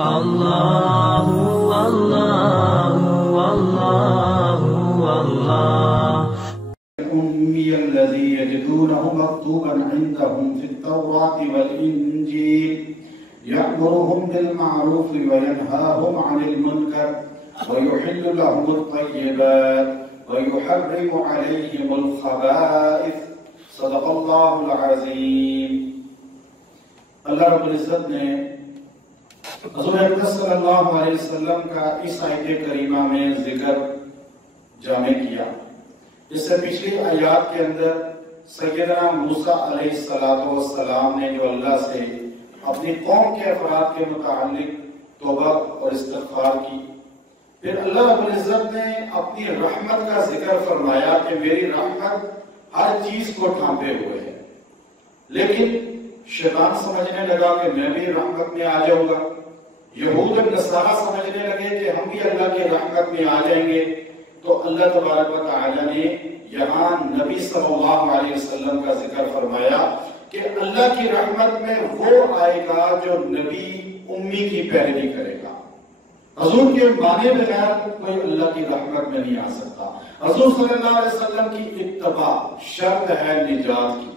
اللہ اللہ اللہ اللہ الأمي الذي يجدونه مكتوبا عندهم في التوراة والإنجيل يأمرهم بالمعروف وينهاهم عن المنكر ويحل لهم الطيبات ويحرم عليهم الخبائث صدق الله العظيم. اللہ رب العزت نے حضور اکرم صلی اللہ علیہ وسلم کا اس آیت کریمہ میں ذکر جامع کیا. اس سے پچھلی آیات کے اندر سیدنا موسیٰ علیہ السلام نے جو اللہ سے اپنی قوم کے افراد کے متعلق توبہ اور استغفار کی، پھر اللہ رب العزت نے اپنی رحمت کا ذکر فرمایا کہ میری رحمت ہر چیز کو ڈھانپے ہوئے ہے. لیکن شیطان سمجھنے لگا کہ میں بھی رحمت میں آ جاؤں گا. یہود اور نصارہ سمجھنے لگے کہ ہم بھی اللہ کی رحمت میں آ جائیں گے. تو اللہ تبارک و تعالی نے یہاں نبی صلی اللہ علیہ وسلم کا ذکر فرمایا کہ اللہ کی رحمت میں وہ آئے گا جو نبی امی کی پیروی کرے گا. حضور کے مانے بغیر کوئی اللہ کی رحمت میں نہیں آ سکتا. حضور صلی اللہ علیہ وسلم کی اتباع شرط ہے نجات کی.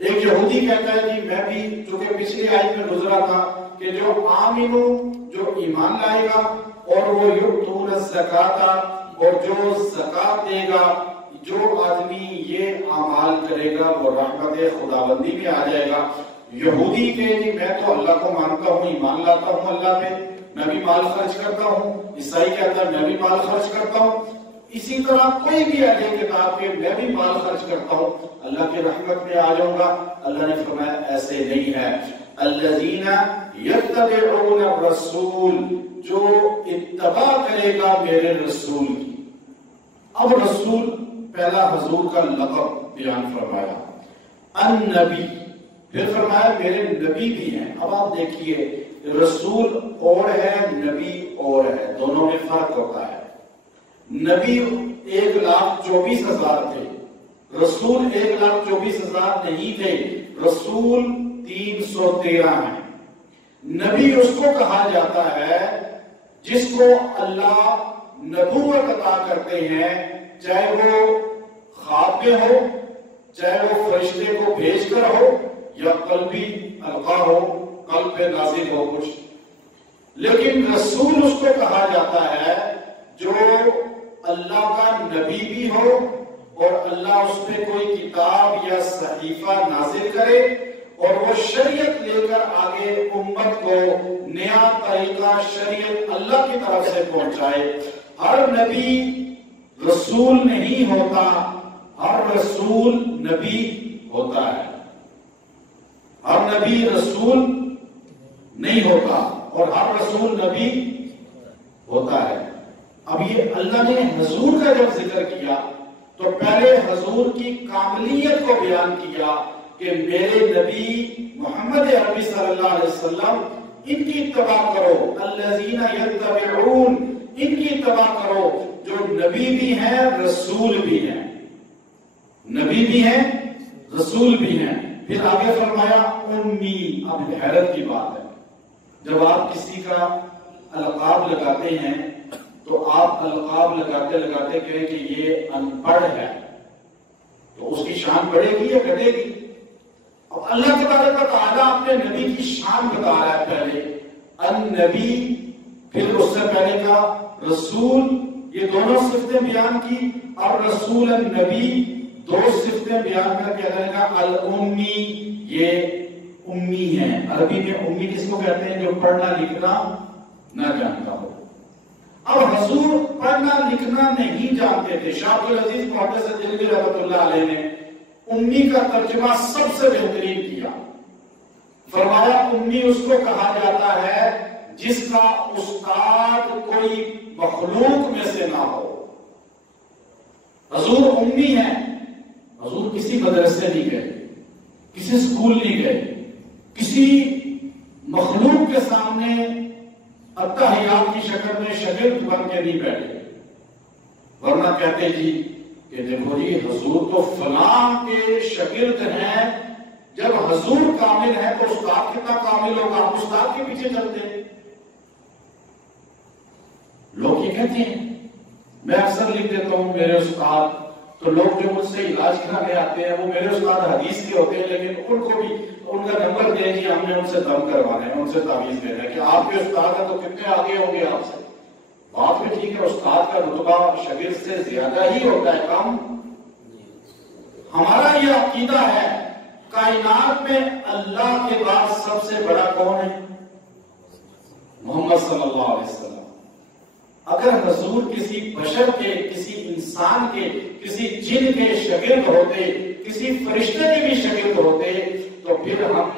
ایک یہودی کہتا ہے کہ میں بھی، چونکہ پچھلی آیت میں گزرا تھا کہ جو آمنو، جو ایمان لائے گا اور وہ یؤتون الزکاۃ، اور جو زکات دے گا، جو آدمی یہ اعمال کرے گا وہ رحمت خداوندی میں آ جائے گا. یہودی کہ جی میں تو اللہ کو مانتا ہوں، ایمان لاتا ہوں اللہ پہ، میں بھی مال خرچ کرتا ہوں. عیسائی کہتا ہے میں بھی مال خرچ کرتا ہوں. اسی طرح کوئی بھی اہل کتاب کے میں بھی مال خرچ کرتا ہوں، اللہ کی رحمت میں آ جاؤں گا. اللہ نے فرمایا ایسے نہیں ہے. الذین یتبعون الرسول، جو اتباع کرے گا میرے رسول کی. اب رسول پہلا حضور کا لقب بیان فرمایا، النبی، پھر فرمایا میرے نبی بھی ہیں. اب آپ دیکھیے رسول اور ہے، نبی اور ہے، دونوں میں فرق ہوتا ہے. نبی 1,24,000 تھے، رسول 1,24,000 نہیں تھے، رسول 313 ہیں. نبی اس کو کہا جاتا ہے جس کو اللہ نبوت عطا کرتے ہیں، چاہے وہ خواب میں ہو، چاہے وہ فرشتے کو بھیج کر ہو، یا قلبی القا ہو، قلب پہ نازل ہو کچھ. لیکن رسول اس کو کہا جاتا ہے جو اللہ کا نبی بھی ہو اور اللہ اس میں کوئی کتاب یا صحیفہ نازل کرے اور وہ شریعت لے کر آگے امت کو نیا طریقہ شریعت اللہ کی طرف سے پہنچائے. ہر نبی رسول نہیں ہوتا، ہر رسول نبی ہوتا ہے. ہر نبی رسول نہیں ہوتا اور ہر رسول نبی ہوتا ہے. اب یہ اللہ نے حضور کا جب ذکر کیا تو پہلے حضور کی کاملیت کو بیان کیا کہ میرے نبی محمد عربی صلی اللہ علیہ وسلم، ان کی اتباع کرو. الذین یتبعون، ان کی اتباع کرو جو نبی بھی ہیں رسول بھی ہیں. نبی بھی ہیں رسول بھی ہیں. پھر آگے فرمایا امی. اب حیرت کی بات ہے، جب آپ کسی کا القاب لگاتے ہیں تو آپ القاب لگاتے لگاتے کہیں کہ یہ ان پڑھ ہے، تو اس کی شان بڑھے گی یا گھٹے گی؟ اب اللہ تبارک و تعالیٰ اپنے نبی کی شان بتا رہا ہے. پہلے النبی، پھر اس سے پہلے کا رسول، یہ دونوں صفتیں بیان کی. اور رسول النبی، دو صفتیں بیان کر کے اللہ نے کہا الامی، یہ امی ہیں. عربی میں امی کس کو کہتے ہیں؟ جو پڑھنا لکھنا نہ جانتا ہو. اب حضور پڑھنا لکھنا نہیں جانتے تھے. شاہ عبدالعزیز محدث دہلوی رحمۃ اللہ علیہ نے امی کا ترجمہ سب سے بہترین کیا. فرمایا امی اس کو کہا جاتا ہے جس کا استاد کوئی مخلوق میں سے نہ ہو. حضور امی ہیں. حضور کسی مدرسے نہیں گئے، کسی اسکول نہیں گئے، کسی مخلوق کے سامنے اتحیات کی شکل میں شاگرد بن کے نہیں بیٹھے، ورنہ کہتے جی کہ دیکھو جی حضور تو فلاں کے شاگرد ہیں. جب حضور کامل ہے تو استاد کتنا کامل ہوگا؟ آپ استاد کے پیچھے چلتے ہیں. کہتے ہیں. میں اکثر لکھ دیتا ہوں میرے استاد، تو لوگ جو مجھ سے علاج کرانے آتے ہیں وہ میرے استاد حدیث کے ہوتے ہیں، لیکن ان کو بھی ان کا نمبر دیں جی ہم نے ان سے دم کروانا ہے، ان سے تعویذ دینا ہے کہ آپ کے استاد ہیں تو کتنے آگے ہوں گے آپ سے. بات بھی ٹھیک ہے، استاد کا رتبہ شاگرد سے زیادہ ہی ہوتا ہے، کم. ہمارا یہ عقیدہ ہے کائنات میں اللہ کے بعد سب سے بڑا کون ہے؟ محمد صلی اللہ علیہ وسلم. اگر حضور کسی بشر کے، کسی انسان کے، کسی جن کے شاگرد ہوتے، کسی فرشتے کے بھی شاگرد ہوتے، تو پھر ہم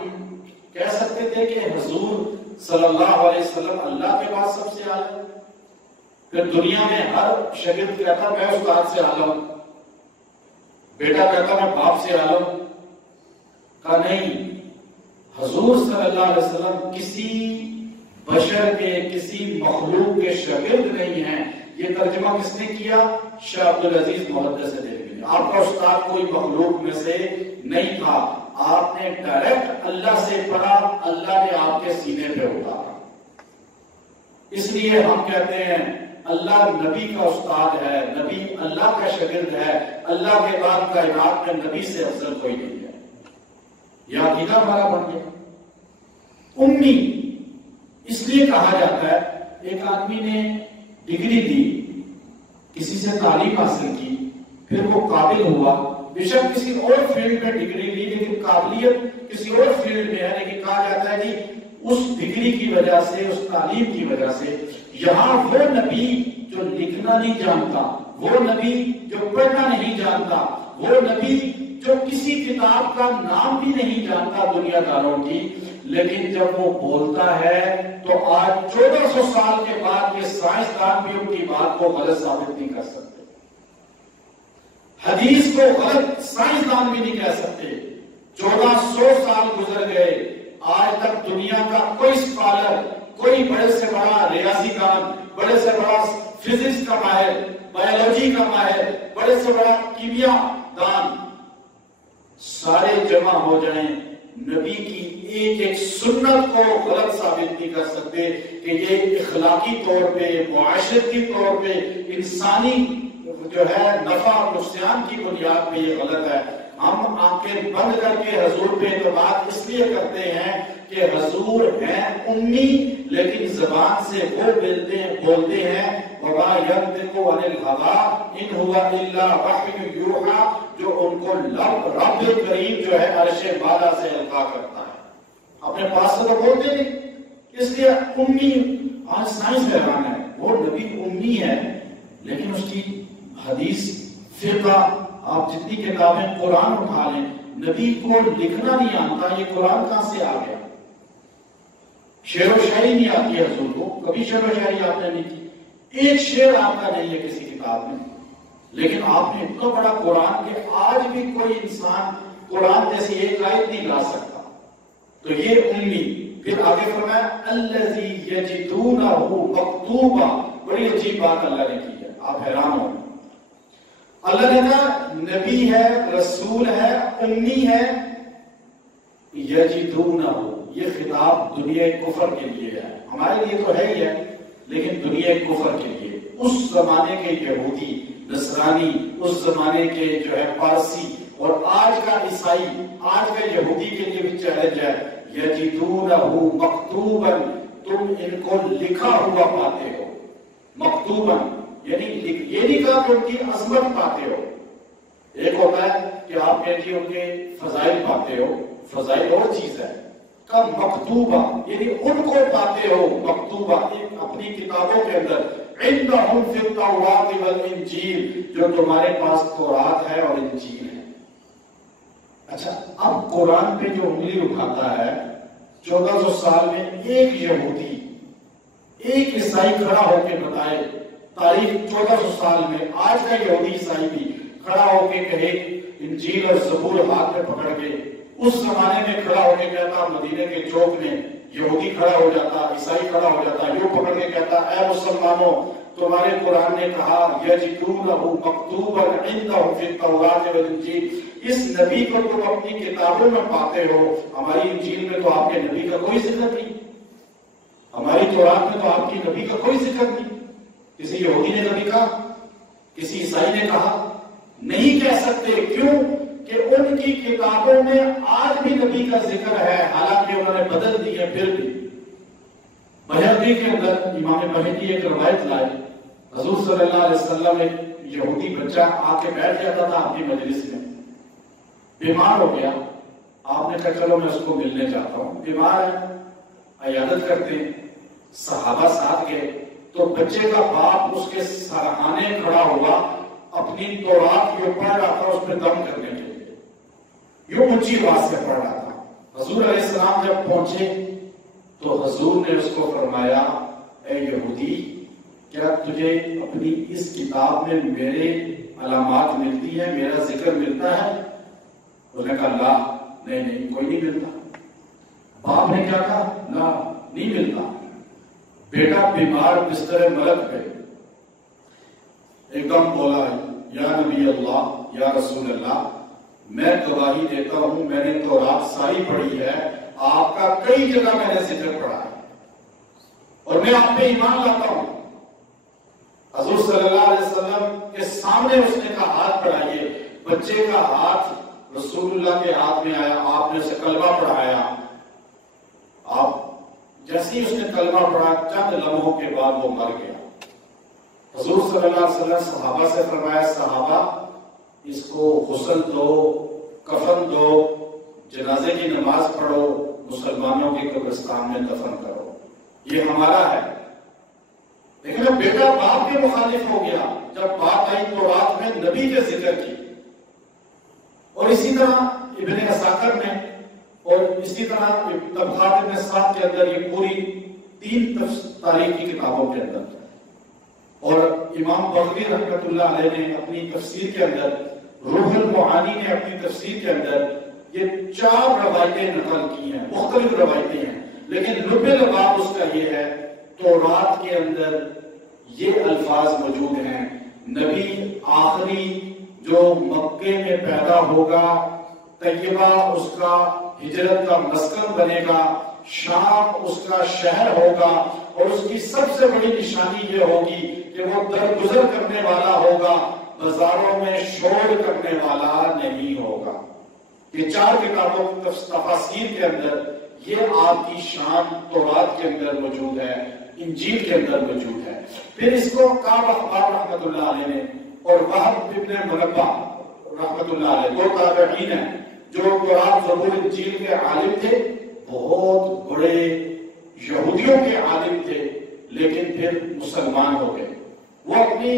کہہ سکتے تھے کہ حضور صلی اللہ علیہ وسلم اللہ کے بعد سب سے اعلیٰ. پھر دنیا میں ہر شاگرد کہتا میں استاد سے اعلیٰ ہوں، بیٹا کہتا میں باپ سے اعلیٰ ہوں. کہا نہیں، حضور صلی اللہ علیہ وسلم کسی بشر کے، کسی مخلوق کے شاگرد نہیں ہیں. یہ ترجمہ کس نے کیا؟ شاہ عبدالعزیز محدث دہلوی نے. آپ کا استاد کوئی مخلوق میں سے نہیں تھا، آپ نے ڈائریکٹ اللہ سے پڑھا، اللہ نے آپ کے سینے پہ اتارا. اس لیے ہم کہتے ہیں اللہ نبی کا استاد ہے، نبی اللہ کا شاگرد ہے، اللہ کے بعد کائنات میں نبی سے افضل کوئی نہیں ہے. یہ عقیدہ ہمارا بن گیا. امی اس لیے کہا جاتا ہے، ایک آدمی نے ڈگری دی، کسی سے تعلیم حاصل کی، پھر وہ قابل ہوا، بے شک کسی اور فیلڈ میں ڈگری لی لیکن قابلیت کسی اور فیلڈ میں ہے، لیکن کہا جاتا ہے کہ اس ڈگری کی وجہ سے، اس تعلیم کی وجہ سے یہاں وہ نبی جو لکھنا نہیں جانتا، وہ نبی جو پڑھنا نہیں جانتا، وہ نبی جو کسی کتاب کا نام بھی نہیں جانتا دنیا داروں کی، لیکن جب وہ بولتا ہے تو آج 1400 سال کے بعد یہ سائنسدان بھی ان کی بات کو غلط ثابت نہیں کر سکتے. حدیث کو غلط سائنسدان بھی نہیں کہہ سکتے. 1400 سال گزر گئے، آج تک دنیا کا کوئی اسکالر، کوئی بڑے سے بڑا ریاضی دان، بڑے سے بڑا فزکس کا ماہر، بایولوجی کا ماہر، بڑے سے بڑا کیمیا دان، سارے جمع ہو جائیں، نبی کی ایک ایک سنت کو غلط ثابت نہیں کر سکتے کہ یہ اخلاقی طور پہ، معاشرتی طور پہ، انسانی جو ہے نفع نقصان کی بنیاد پہ یہ غلط ہے. ہم آنکھیں بند کر کے حضور پہ اعتماد اس لیے کرتے ہیں کہ حضور ہیں امی، لیکن زبان سے وہ بولتے ہیں وَمَا يَنطِقُ عَنِ الْهَوَىٰ إِنْ هُوَ إِلَّا وَحْيٌ يُوحَىٰ، جو ان کو رب کریم جو ہے عرش بالا سے القا کرتا ہے، اپنے پاس سے تو بولتے نہیں. اس لیے امی، آج سائنس حیران ہے، وہ نبی امی ہے لیکن اس کی حدیث، فقہ، آپ جتنی کتابیں قرآن اٹھا لیں، نبی کو لکھنا نہیں آتا. یہ قرآن کہاں سے آ گیا؟ شعر و شاعری نہیں آتی ہے حضور کو، کبھی شعر و شاعری آپ نے نہیں کی، ایک شعر آپ کا نہیں ہے کسی کتاب میں، لیکن آپ نے اتنا بڑا قرآن کہ آج بھی کوئی انسان قرآن جیسی ایک آیت نہیں لا سکتا. تو یہ امی. پھر آگے فرمایا الذی یجدونہ مکتوبا. بڑی عجیب بات اللہ نے کی ہے، آپ حیران ہو. اللہ نے کہا نبی ہے، رسول ہے، امی ہے. یجدونہ، یہ خطاب دنیا کفر کے لیے ہے، ہمارے لیے تو ہے ہی ہے لیکن دنیا کفر کے لیے. اس زمانے کے یہودی، نصرانی، اس زمانے کے جو ہے پارسی اور آج کا عیسائی، آج کا یہودی کے لیے بھی چیلنج ہے. یجدونہ مکتوبا، تم ان کو لکھا ہوا پاتے ہو. مکتوبا یعنی یہ نہیں کہا کہ ان کی عظمت پاتے ہو. ایک ہوتا ہے کہ آپ کہتے ان کے فضائل پاتے ہو، فضائل اور چیز ہے. کا مکتوبہ یعنی ان کو پاتے ہو، مکتوبہ اپنی کتابوں کے اندر، عندہم فی التوراۃ والانجیل، جو تمہارے پاس تورات ہے اور انجیل ہے. اچھا، اب قرآن پہ جو انگلی اٹھاتا ہے 1400 سال میں ایک یہودی، ایک عیسائی کھڑا ہو کے بتائے تاریخ 1400 سال میں، آج کا یہودی عیسائی بھی کھڑا ہو کے کہے انجیل اور زبور ہاتھ میں پکڑ کے، اس زمانے میں کھڑا ہو کے کہتا، مدینے کے چوک میں یہودی کھڑا ہو جاتا، عیسائی کھڑا ہو جاتا، یوں پکڑ کے کہتا اے مسلمانوں، تمہارے قرآن نے کہا یجدونہ مکتوبا عندہم فی التوراۃ والانجیل، اس نبی کو تم اپنی کتابوں میں پاتے ہو. ہماری انجیل میں تو آپ کے نبی کا کوئی ذکر نہیں، ہماری تورات میں تو آپ کی نبی کا کوئی ذکر نہیں. کسی یہودی نے کبھی کہا؟ کسی عیسائی نے کہا؟ نہیں کہہ سکتے. کیوں؟ کہ ان کی کتابوں میں آج بھی نبی کا ذکر ہے، حالانکہ انہوں نے بدل دی ہے. پھر بھی بہقی کے اندر امام بہقی ایک روایت لائے، حضور صلی اللہ علیہ وسلم ایک یہودی بچہ آ کے بیٹھ جاتا تھا آپ کی مجلس میں، بیمار ہو گیا. آپ نے کہا چلو میں اس کو ملنے جاتا ہوں. بیمار ہے، عیادت کرتے ہیں. صحابہ ساتھ گئے تو بچے کا باپ اس کے سرہانے کھڑا ہوا، اپنی تورات جو پڑھ رہا تھا اس پہ دم کرنے کے لیے یوں اونچی آواز سے پڑھ رہا تھا. حضور علیہ السلام جب پہنچے تو حضور نے اس کو فرمایا، اے یہودی، کیا تجھے اپنی اس کتاب میں میرے علامات ملتی ہیں، میرا ذکر ملتا ہے؟ اس نے کہا لا، نہیں کوئی نہیں ملتا. باپ نے کیا کہا؟ لا، نہیں ملتا. بیٹا بیمار بستر ملک پہ ایک دم بولا، یا نبی اللہ، یا رسول اللہ، میں گواہی دیتا ہوں میں نے تورات ساری پڑھی ہے، آپ کا کئی جگہ میں نے ذکر پڑھا ہے اور میں آپ پہ ایمان لاتا ہوں. حضور صلی اللہ علیہ وسلم کے سامنے اس نے کہا ہاتھ بڑھائیے. بچے کا ہاتھ رسول اللہ کے ہاتھ میں آیا، آپ نے اسے کلمہ پڑھایا. آپ جیسے ہی اس نے کلمہ پڑھا چند لمحوں کے بعد وہ مر گیا. حضور صلی اللہ علیہ وسلم صحابہ سے فرمایا، صحابہ اس کو غسل دو، کفن دو، جنازے کی نماز پڑھو، مسلمانوں کے قبرستان میں دفن کرو، یہ ہمارا ہے. لیکن اب بیٹا باپ کے مخالف ہو گیا جب بات آئی تو رات میں نبی کے ذکر کی. اور اسی طرح ابن عساکر میں اور اسی طرح طبقات ابن سعد کے اندر یہ پوری 3 تاریخ کی کتابوں کے اندر، اور امام بغوی رحمۃ اللہ علیہ نے اپنی تفسیر کے اندر، روح المعانی نے اپنی تفسیر کے اندر یہ 4 روایتیں نقل کی ہیں. مختلف روایتیں ہیں لیکن لب لباب اس کا یہ ہے، تورات کے اندر یہ الفاظ موجود ہیں، نبی آخری جو مکے میں پیدا ہوگا، طیبہ اس کا ہجرت کا مسکن بنے گا، شام اس کا شہر ہوگا، اور اس کی سب سے بڑی نشانی یہ ہوگی کہ وہ درگزر کرنے والا ہوگا، بازاروں میں شور کرنے والا نہیں ہوگا. یہ 4 کتابوں کی تفاسیر کے اندر یہ آپ کی شان تورات کے اندر موجود ہے، انجیل کے اندر موجود ہے. پھر اس کو کعب احبار رحمۃ اللہ علیہ نے اور وہب ابن منبہ رحمۃ اللہ علیہ، 2 تابعین ہیں جو قرآن زبور انجیل کے عالم تھے، بہت بڑے یہودیوں کے عالم تھے، لیکن پھر مسلمان ہو گئے. وہ اپنی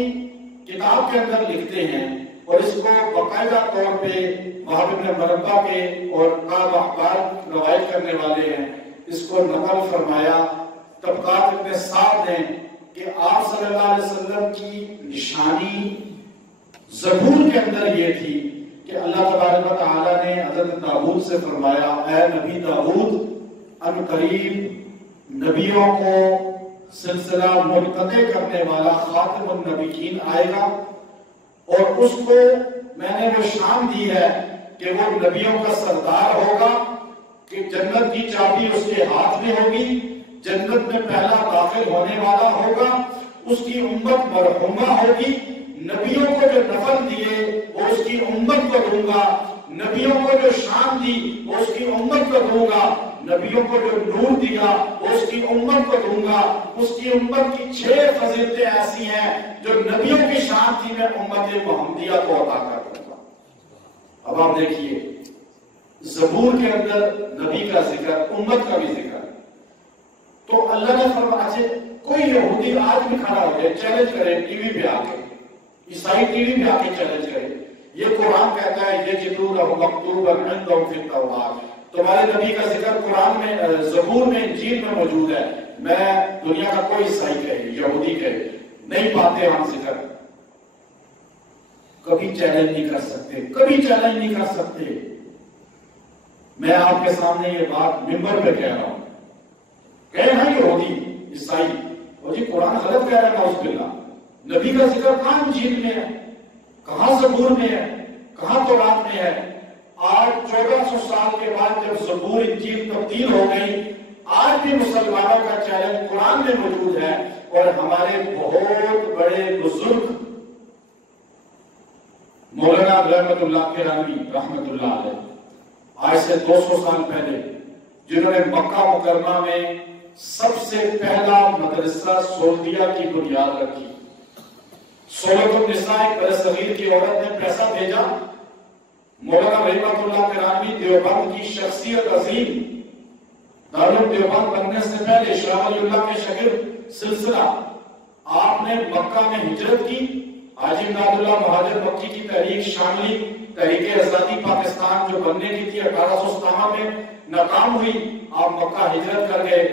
کتاب کے اندر لکھتے ہیں اور اس کو باقاعدہ طور پہ وہب ابن منبہ کے اور کعب احبار روایت کرنے والے ہیں، اس کو نقل فرمایا طبقات ابن سعد نے کہ آپ صلی اللہ علیہ وسلم کی نشانی زبور کے اندر یہ تھی کہ اللہ تبارک و تعالیٰ نے حضرت داؤد سے فرمایا، اے نبی داؤد، ان قریب نبیوں کو سلسلہ منقطع کرنے والا خاتم النبیین آئے گا، اور اس کو میں نے وہ شان دی ہے کہ وہ نبیوں کا سردار ہوگا، کہ جنت کی چابی اس کے ہاتھ میں ہوگی، جنت میں پہلا داخل ہونے والا ہوگا، اس کی امت مرحومہ ہوگی. نبیوں کو جو نفل دیے وہ اس کی امت کو دوں گا، نبیوں کو جو شان دی وہ اس کی امت کو دوں گا، نبیوں کو جو نور دیا وہ اس کی امت کو دوں گا. اس کی امت کی 6 فضیلتیں ایسی ہیں جو نبیوں کی شان تھی، میں امت محمدیہ کو عطا کر دوں گا. اب آپ دیکھیے زبور کے اندر نبی کا ذکر، امت کا بھی ذکر. تو اللہ نے فرمایا کوئی یہودی آج بھی کھڑا ہو جائے، چیلنج کرے ٹی وی پہ آ کے، عیسائی ٹی وی پہ آ کے چیلنج کرے، یہ قرآن کہتا ہے یجدونہ مکتوبا عندہم فی التوراۃ، تمہارے نبی کا ذکر قرآن میں، زبور میں، انجیل میں موجود ہے. میں دنیا کا کوئی عیسائی کہے، یہودی کہے، نہیں پاتے ہم ذکر. کبھی چیلنج نہیں کر سکتے، کبھی چیلنج نہیں کر سکتے. میں آپ کے سامنے یہ بات منبر پہ کہہ رہا ہوں، کہے نا یہودی عیسائی، اور جی قرآن غلط کہہ رہا ہے، نعوذ باللہ. نبی کا ذکر کہاں انجیل میں ہے، کہاں زبور میں ہے، کہاں تورات میں ہے؟ آج 1400 سال کے بعد جب زبور انجیل تبدیل ہو گئی، آج بھی مسلمانوں کا چیلنج قرآن میں موجود ہے، اور ہمارے بہت بڑے بزرگ مولانا رحمت اللہ کرانی رحمت اللہ علیہ آج سے 200 سال پہلے، جنہوں نے مکہ مکرمہ میں سب سے پہلا مدرسہ سعودیہ کی بنیاد رکھی. سورۃ النساء ایک برصغیر کی عورت نے پیسہ بھیجا. مولانا رحمت اللہ کرانی دیوبند کی شخصیت عظیم، دارالعلوم دیوبند بننے سے پہلے شاہ ولی اللہ کے شاگرد سلسلہ، آپ نے مکہ میں ہجرت کی. حاجی امداد اللہ مہاجر مکی کی تحریک شاملی، تحریک آزادی پاکستان جو بننے کی تھی 1857 میں ناکام ہوئی. آپ مکہ ہجرت کر گئے.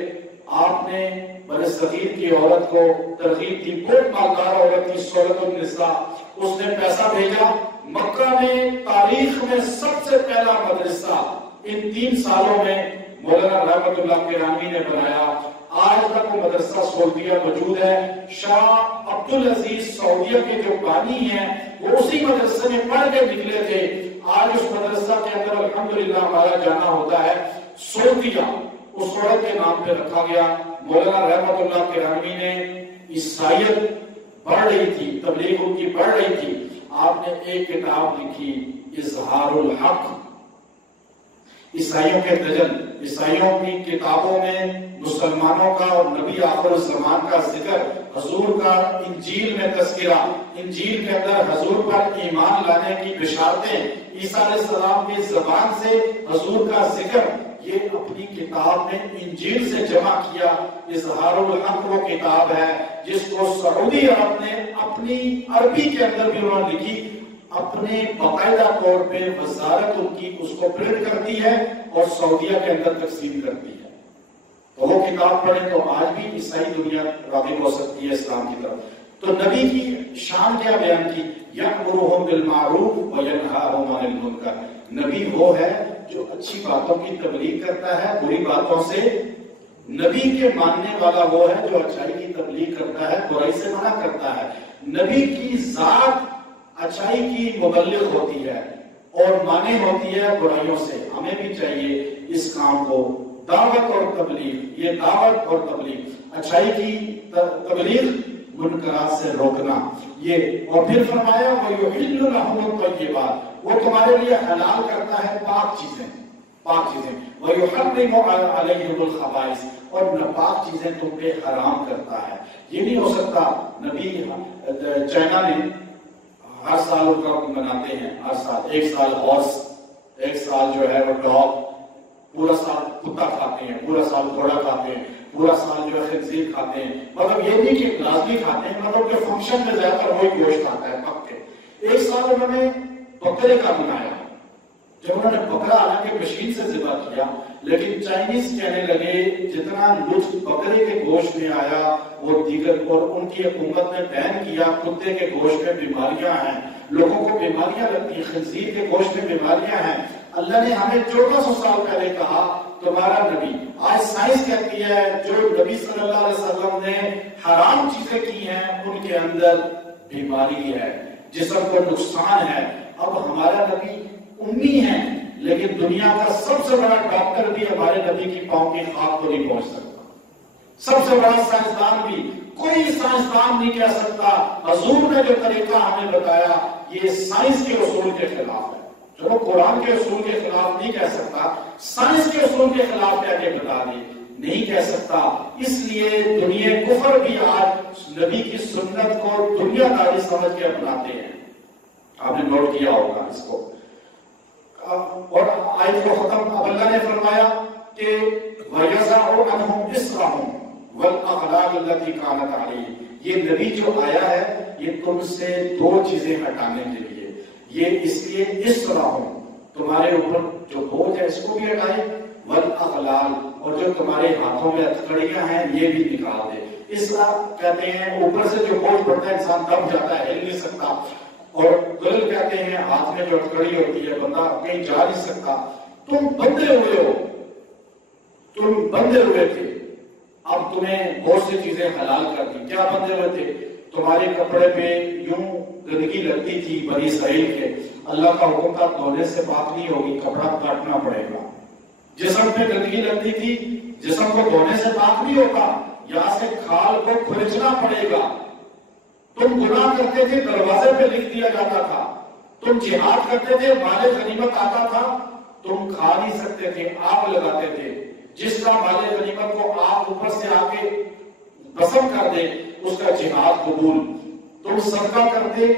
آپ نے برصغیر کی عورت کو ترغیب دی، بہت مالدار عورت تھی سورۃ النساء. اس نے پیسہ بھیجا. مکہ میں تاریخ میں سب سے پہلا مدرسہ ان 3 سالوں میں مولانا رحمت اللہ کرانی نے بنایا. آج تک وہ مدرسہ سعودیہ موجود ہے. شاہ عبدالعزیز سعودیہ کے جو بانی ہیں وہ اسی مدرسے میں پڑھ کے نکلے تھے. آج اس مدرسہ کے اندر الحمدللہ ہمارا جانا ہوتا ہے. سعودیہ اس عورت کے نام پہ رکھا گیا. مولانا رحمت اللہ کرانی نے عیسائیت بڑھ رہی تھی، تبلیغ ان کی بڑھ رہی تھی. آپ نے ایک کتاب لکھی اظہار الحق، عیسائیوں کے دجل. عیسائیوں کی کتابوں میں مسلمانوں کا اور نبی آخر الزمان کا ذکر، حضور کا انجیل میں تذکرہ، انجیل کے اندر حضور پر ایمان لانے کی بشارتیں، عیسیٰ علیہ السلام کی زبان سے حضور کا ذکر، یہ اپنی کتاب میں انجیل سے جمع کیا. اظہار الحق وہ کتاب ہے جس کو سعودی عرب نے اپنی عربی کے اندر بھی انہوں نے لکھی. اپنے باقاعدہ طور پہ وزارت ان کی اس کو پرنٹ کرتی ہے اور سعودیہ کے اندر تقسیم کرتی ہے. تو وہ کتاب پڑھیں تو آج بھی عیسائی دنیا راغب ہو سکتی ہے اسلام کی طرف. تو نبی کی شان کیا بیان کی؟ یأمرہم بالمعروف وینہاہم عن المنکر. نبی وہ ہے جو اچھی باتوں کی تبلیغ کرتا ہے، بری باتوں سے. نبی کے ماننے والا وہ ہے جو اچھائی کی تبلیغ کرتا ہے، برائی سے منع کرتا ہے. نبی کی ذات اچھائی کی مبلغ ہوتی ہے اور مانے ہوتی ہے برائیوں سے. ہمیں بھی چاہیے اس کام کو، دعوت اور تبلیغ، یہ دعوت اور تبلیغ، اچھائی کی تبلیغ، منکرات سے روکنا. یہ اور پھر فرمایا وَيُحِلُّ لَهُمُ الطَّيِّبَاتِ، وہ تمہارے لیے حلال کرتا ہے پاک چیزیں، پاک چیزیں. وَيُحَرِّمُ عَلَيْهِمُ الْخَبَائِثَ، اور ناپاک چیزیں تم پہ حرام کرتا ہے. یہ نہیں ہو سکتا. نبی چائنا نے ہر سال ان کا مناتے ہیں، ہر سال ایک سال ہارس، ایک سال جو ہے وہ ڈاگ، پورا سال کتا کھاتے ہیں، پورا سال گھوڑا کھاتے ہیں، پورا سال جو ہے خنزیر کھاتے ہیں. مطلب یہ نہیں کہ لازمی کھاتے ہیں، مطلب کہ فنکشن میں زیادہ تر وہی گوشت کھاتا ہے پک کے. ایک سال انہوں نے بکرے کا منایا. جب انہوں نے بکرا حالانکہ مشین سے ذبح کیا، لیکن چائنیز کہنے لگے جتنا لطف بکرے کے گوشت میں آیا وہ دیگر، اور ان کی حکومت نے بین کیا کتے کے گوشت میں بیماریاں ہیں، لوگوں کو بیماریاں لگتی ہیں، خنزیر کے گوشت میں بیماریاں ہیں. اللہ نے ہمیں 1400 سال پہلے کہا تمہارا نبی. آج سائنس کہتی ہے جو نبی صلی اللہ علیہ وسلم نے حرام چیزیں کی ہیں ان کے اندر بیماری ہے، جسم کو نقصان ہے. اب ہمارا نبی امی ہے لیکن دنیا کا سب سے بڑا ڈاکٹر بھی ہمارے نبی کی پاؤں کی خاک کو نہیں پہنچ سکتا. سب سے بڑا سائنسدان بھی، کوئی سائنسدان نہیں کہہ سکتا حضور نے جو طریقہ ہمیں بتایا یہ سائنس کے اصول کے خلاف ہے. چلو قرآن کے اصول کے خلاف نہیں کہہ سکتا، سائنس کے اصول کے خلاف کہہ کے بتا دی، نہیں کہہ سکتا. اس لیے دنیا کفر بھی آج نبی کی سنت کو دنیا داری سمجھ کے اپناتے ہیں. آپ نے نوٹ کیا ہوگا اس کو. اور آیت کو ختم اب اللہ نے فرمایا کہ وَيَزَعُ عَنْهُمْ إِسْرَهُمْ وَالْأَغْلَالَ الَّتِي كَانَتْ عَلَيْهِمْ. یہ نبی جو آیا ہے یہ تم سے 2 چیزیں ہٹانے کے لیے. یہ اس لیے اسرہم، تمہارے اوپر جو بوجھ ہے اس کو بھی ہٹائے، وَالْأَغْلَالَ، اور جو تمہارے ہاتھوں میں ہتھکڑیاں ہیں یہ بھی نکال دے. اسرا کہتے ہیں اوپر سے جو بوجھ پڑتا ہے انسان دب جاتا ہے، ہل نہیں سکتا. اور غلل کہتے ہیں ہاتھ میں جو ہتھکڑی ہوتی ہے بندہ کہیں جا نہیں سکتا. تم بندھے ہوئے ہو، تم بندھے ہوئے تھے، اب تمہیں بہت سی چیزیں حلال کر دی. کیا بندھے ہوئے تھے؟ تمہارے کپڑے پہ یوں گندگی لگتی تھی بنی اسرائیل کے، اللہ کا حکم تھا دھونے سے پاک نہیں ہوگی، کپڑا کاٹنا پڑے گا. جسم پہ گندگی لگتی تھی جسم کو دھونے سے پاک نہیں ہوتا، یہاں سے کھال کو کھرچنا پڑے گا۔ تم گناہ کرتے تھے، دروازے پہ لکھ دیا جاتا تھا۔ تم جہاد کرتے تھے، مال غنیمت آتا تھا، تم کھا نہیں سکتے تھے، آگ لگاتے تھے۔ جس کا مال غنیمت کو آگ اوپر سے آ کے بسم کر دے، اس کا جہاد قبول۔ تم صدقہ کرتے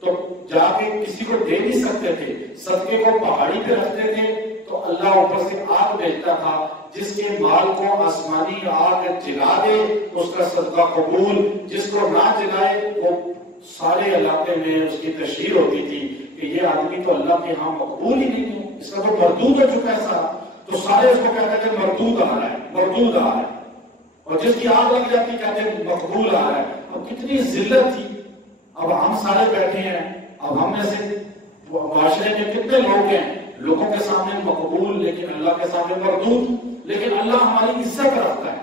تو جا کے کسی کو دے نہیں سکتے تھے، صدقے کو پہاڑی پہ رکھتے تھے تو اللہ اوپر سے آگ بھیجتا تھا، جس کے مال کو آسمانی آگ جلا دے اس کا صدقہ قبول، جس کو نہ جلائے وہ سارے علاقے میں اس کی تشہیر ہوتی تھی کہ یہ آدمی تو اللہ کے ہاں مقبول ہی نہیں ہے، اس کا تو مردود ہو چکا ہے سارا، تو سارے اس کو کہتے تھے مردود آ رہا ہے، مردود آ رہا ہے، اور جس کی آگ لگ جاتی کہتے ہیں مقبول آ رہا ہے۔ اب کتنی ذلت تھی، اب ہم سارے بیٹھے ہیں، اب ہم میں سے معاشرے میں کتنے لوگ ہیں، لوگوں کے سامنے مقبول لیکن اللہ کے سامنے مردود، لیکن اللہ ہماری عزت رکھتا ہے۔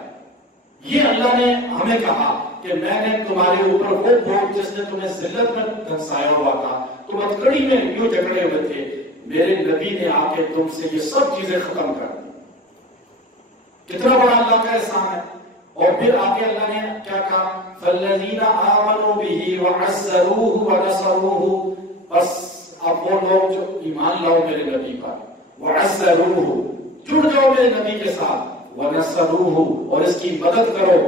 یہ اللہ نے ہمیں کہا کہ میں نے تمہارے اوپر وہ بوجھ جس نے تمہیں ذلت میں دھنسایا ہوا تھا، تم ہتھکڑی میں یوں جھگڑے ہوئے تھے، میرے نبی نے آ کے تم سے یہ سب چیزیں ختم کر دی۔ کتنا بڑا اللہ کا احسان ہے۔ اور پھر آگے اللہ نے کیا کہا؟ فَالَّذِينَ آمَنُوا بِهِ وَعَزَّرُوهُ وَنَصَرُوهُ، بس اب وہ لوگ جو ایمان لاؤ میرے نبی پر، وَعَزَّرُوهُ، جڑ جاؤ میرے نبی کے ساتھ، وَنَصَرُوهُ، اور اس کی مدد کرو۔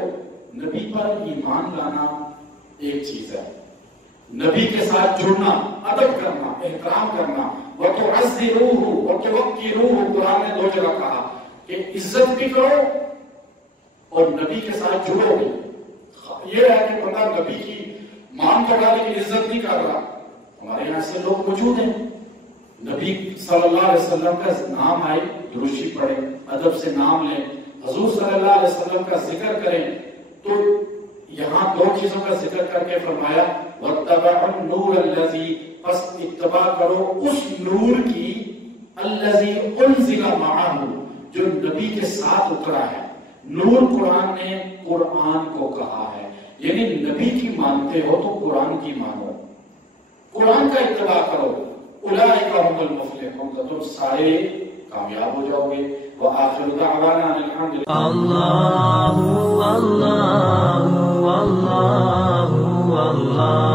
نبی پر ایمان لانا ایک چیز ہے، نبی کے ساتھ جڑنا، ادب کرنا، احترام کرنا، وَتُعَزِّرُوهُ وَتُوَقِّرُوهُ، قرآن نے دو جگہ کہا کہ عزت بھی کرو اور نبی کے ساتھ جڑو گے۔ یہ ہے کہ بندہ نبی کی مان تو رہا لیکن عزت نہیں کر رہا۔ ہمارے یہاں سے لوگ موجود ہیں، نبی صلی اللہ علیہ وسلم کا نام آئے درشی پڑھیں، ادب سے نام لیں، حضور صلی اللہ علیہ وسلم کا ذکر کریں، تو یہاں دو چیزوں کا ذکر کر کے فرمایا وَاتَّبَعُوا النُّورَ الَّذِي، پس اتباع کرو اس نور کی، الَّذِي أُنزِلَ مَعَهُ، جو نبی کے ساتھ اترا ہے۔ نور قرآن نے قرآن کو کہا ہے، یعنی نبی کی مانتے ہو تو قرآن کی مانو، قرآن کا اتباع کرو، اولئک هم المفلحون، تو تم سارے کامیاب ہو جاؤ گے۔ وآخر دعوانا ان الحمد للہ۔ اللہ اللہ اللہ اللہ۔